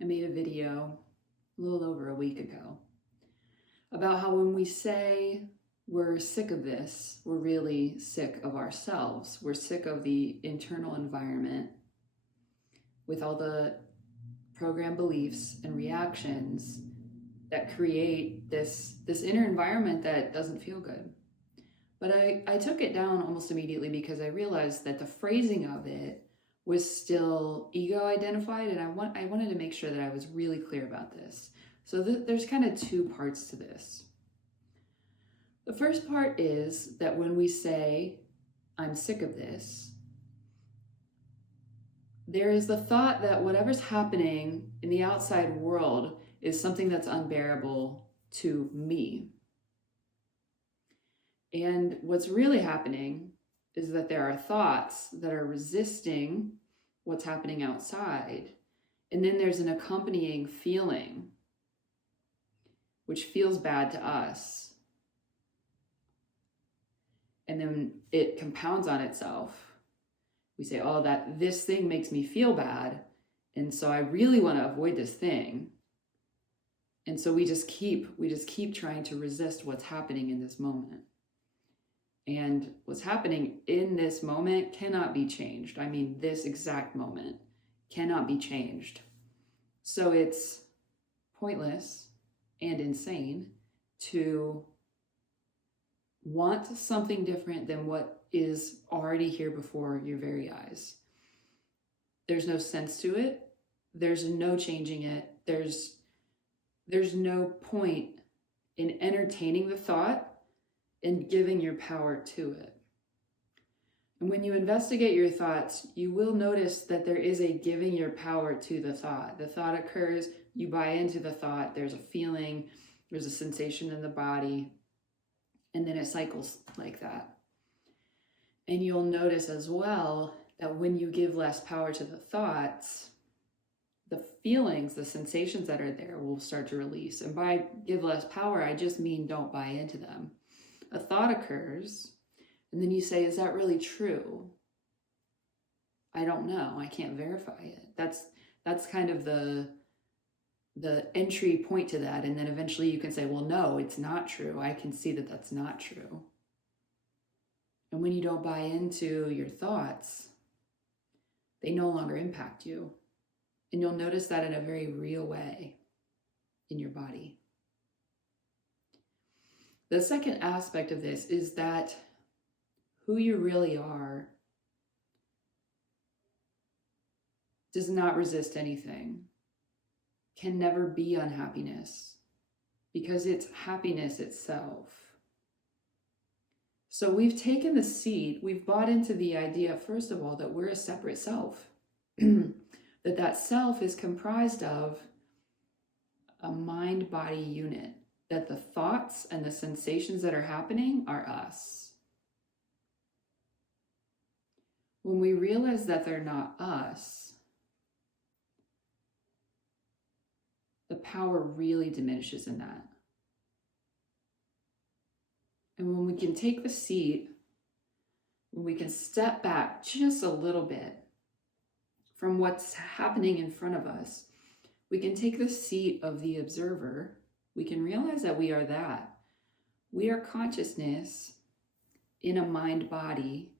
I made a video a little over a week ago about how when we say we're sick of this, we're really sick of ourselves. We're sick of the internal environment with all the programmed beliefs and reactions that create this inner environment that doesn't feel good. But I took it down almost immediately because I realized that the phrasing of it was still ego identified, and I wanted to make sure that I was really clear about this. So there's kind of two parts to this. The first part is that when we say, I'm sick of this, there is the thought that whatever's happening in the outside world is something that's unbearable to me. And what's really happening is that there are thoughts that are resisting what's happening outside. And then there's an accompanying feeling, which feels bad to us. And then it compounds on itself. We say, oh, that this thing makes me feel bad. And so I really want to avoid this thing. And so we just keep trying to resist what's happening in this moment. And what's happening in this moment cannot be changed. I mean, this exact moment cannot be changed. So it's pointless and insane to want something different than what is already here before your very eyes. There's no sense to it. There's no changing it. There's no point in entertaining the thought and giving your power to it. And when you investigate your thoughts, you will notice that there is a giving your power to the thought. The thought occurs, you buy into the thought, there's a feeling, there's a sensation in the body, and then it cycles like that. And you'll notice as well that when you give less power to the thoughts, the feelings, the sensations that are there will start to release. And by give less power, I just mean don't buy into them. A thought occurs, and then you say, is that really true? I don't know. I can't verify it. That's kind of the entry point to that. And then eventually you can say, well, no, it's not true. I can see that that's not true. And when you don't buy into your thoughts, they no longer impact you. And you'll notice that in a very real way in your body. The second aspect of this is that who you really are does not resist anything, can never be unhappiness, because it's happiness itself. So we've taken the seed, we've bought into the idea, first of all, that we're a separate self, that self is comprised of a mind-body unit, that the thoughts and the sensations that are happening are us. When we realize that they're not us, the power really diminishes in that. And when we can take the seat, when we can step back just a little bit from what's happening in front of us, we can take the seat of the observer. We can realize that we are that. We are consciousness in a mind body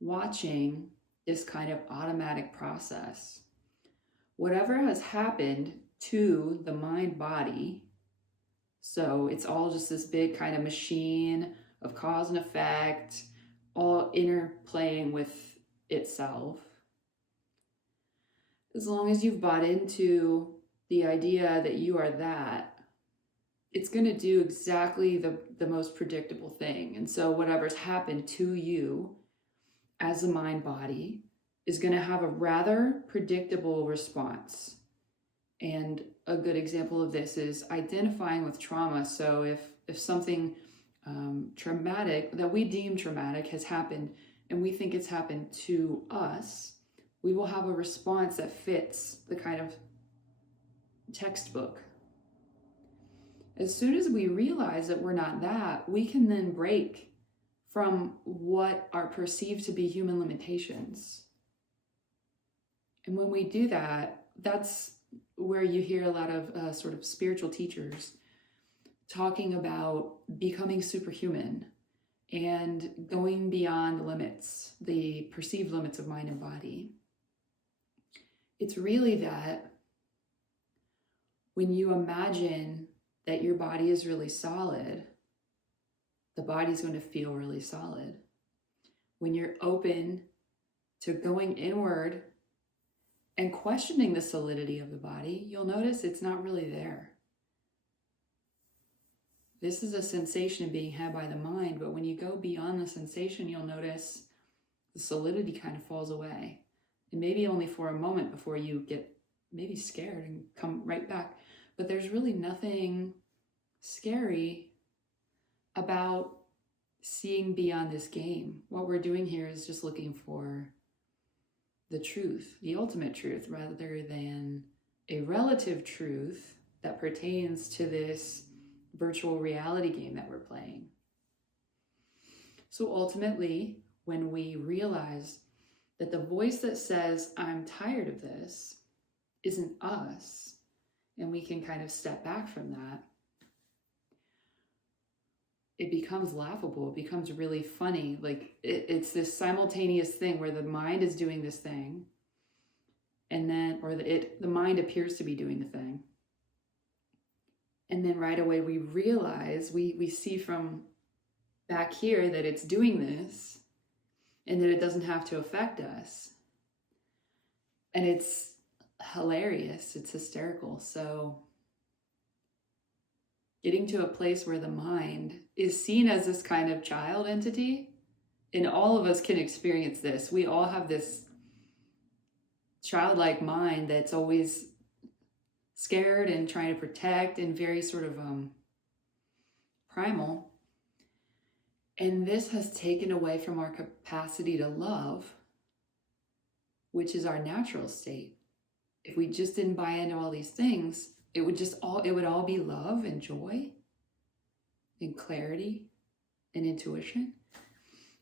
watching this kind of automatic process. Whatever has happened to the mind body, so it's all just this big kind of machine of cause and effect, all interplaying with itself. As long as you've bought into the idea that you are that, it's going to do exactly the most predictable thing. And so whatever's happened to you as a mind body is going to have a rather predictable response. And a good example of this is identifying with trauma. So if something traumatic that we deem traumatic has happened and we think it's happened to us, we will have a response that fits the kind of textbook. As soon as we realize that we're not that, we can then break from what are perceived to be human limitations. And when we do that, that's where you hear a lot of sort of spiritual teachers talking about becoming superhuman and going beyond limits, the perceived limits of mind and body. It's really that when you imagine that your body is really solid, the body's going to feel really solid. When you're open to going inward and questioning the solidity of the body, you'll notice it's not really there. This is a sensation being had by the mind, but when you go beyond the sensation, you'll notice the solidity kind of falls away. And maybe only for a moment before you get maybe scared and come right back. But there's really nothing scary about seeing beyond this game. What we're doing here is just looking for the truth, the ultimate truth, rather than a relative truth that pertains to this virtual reality game that we're playing. So ultimately, when we realize that the voice that says, I'm tired of this, isn't us, and we can kind of step back from that, it becomes laughable. It becomes really funny. Like it's this simultaneous thing where the mind is doing this thing, and then, or the mind appears to be doing the thing. And then right away we realize, we see from back here that it's doing this and that it doesn't have to affect us. And it's hilarious. It's hysterical. So getting to a place where the mind is seen as this kind of child entity, and all of us can experience this. We all have this childlike mind that's always scared and trying to protect and very sort of primal. And this has taken away from our capacity to love, which is our natural state. If we just didn't buy into all these things, it would all be love and joy and clarity and intuition.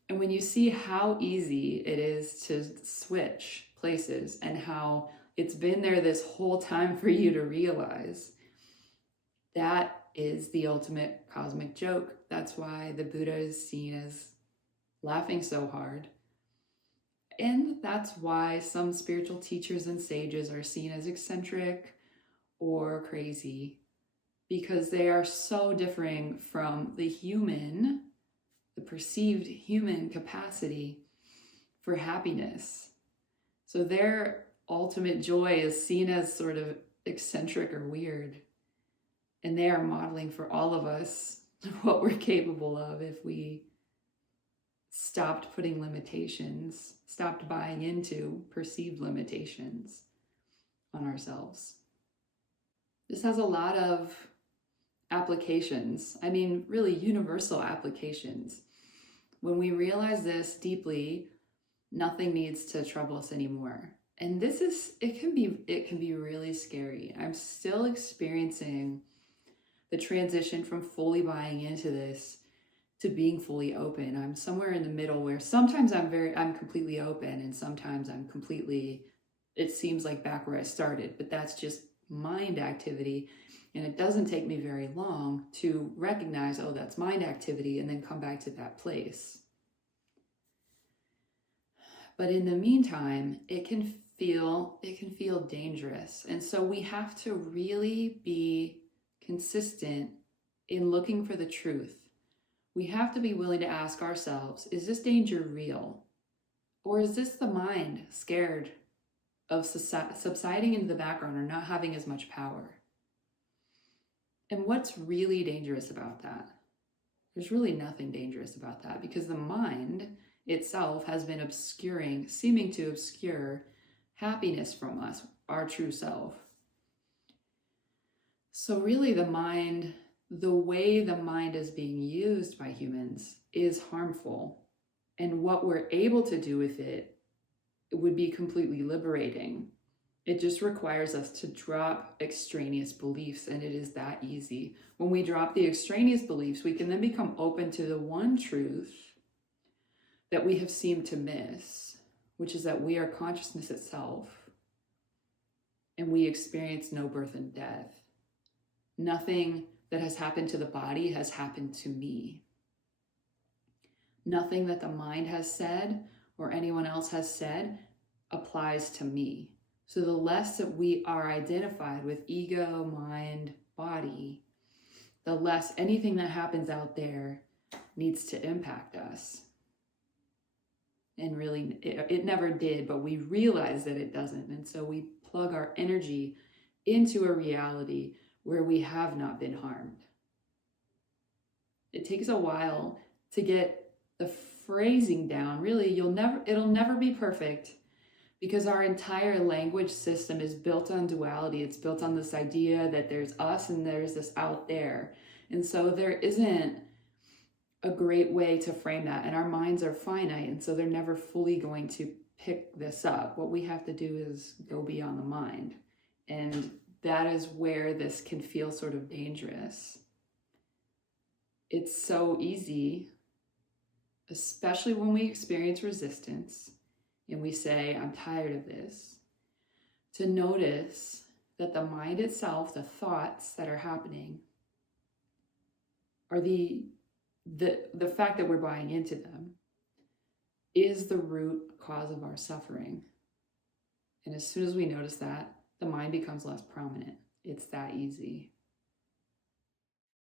And when you see how easy it is to switch places and how it's been there this whole time for you to realize, that is the ultimate cosmic joke. That's why the Buddha is seen as laughing so hard. And that's why some spiritual teachers and sages are seen as eccentric or crazy, because they are so differing from the perceived human capacity for happiness. So their ultimate joy is seen as sort of eccentric or weird. And they are modeling for all of us what we're capable of if we stopped putting limitations, stopped buying into perceived limitations on ourselves. This has a lot of applications. I mean, really universal applications. When we realize this deeply, nothing needs to trouble us anymore. And it can be really scary. I'm still experiencing the transition from fully buying into this to being fully open. I'm somewhere in the middle where sometimes I'm completely open, and sometimes it seems like back where I started, but that's just mind activity. And it doesn't take me very long to recognize, oh, that's mind activity, and then come back to that place. But in the meantime, it can feel dangerous. And so we have to really be consistent in looking for the truth. We have to be willing to ask ourselves, is this danger real? Or is this the mind scared of subsiding into the background or not having as much power? And what's really dangerous about that? There's really nothing dangerous about that, because the mind itself has been seeming to obscure happiness from us, our true self. So really the way the mind is being used by humans is harmful. And what we're able to do with it would be completely liberating. It just requires us to drop extraneous beliefs, and it is that easy. When we drop the extraneous beliefs, we can then become open to the one truth that we have seemed to miss, which is that we are consciousness itself. and we experience no birth and death. Nothing that has happened to the body has happened to me. Nothing that the mind has said or anyone else has said applies to me. So the less that we are identified with ego, mind, body, the less anything that happens out there needs to impact us. And really, it never did, but we realize that it doesn't. And so we plug our energy into a reality where we have not been harmed. It takes a while to get the phrasing down. Really, it'll never be perfect, because our entire language system is built on duality. It's built on this idea that there's us and there's this out there. And so there isn't a great way to frame that. And our minds are finite, and so they're never fully going to pick this up. What we have to do is go beyond the mind. And that is where this can feel sort of dangerous. It's so easy, especially when we experience resistance and we say, I'm tired of this, to notice that the mind itself, the thoughts that are happening, are the fact that we're buying into them is the root cause of our suffering. And as soon as we notice that, the mind becomes less prominent. It's that easy.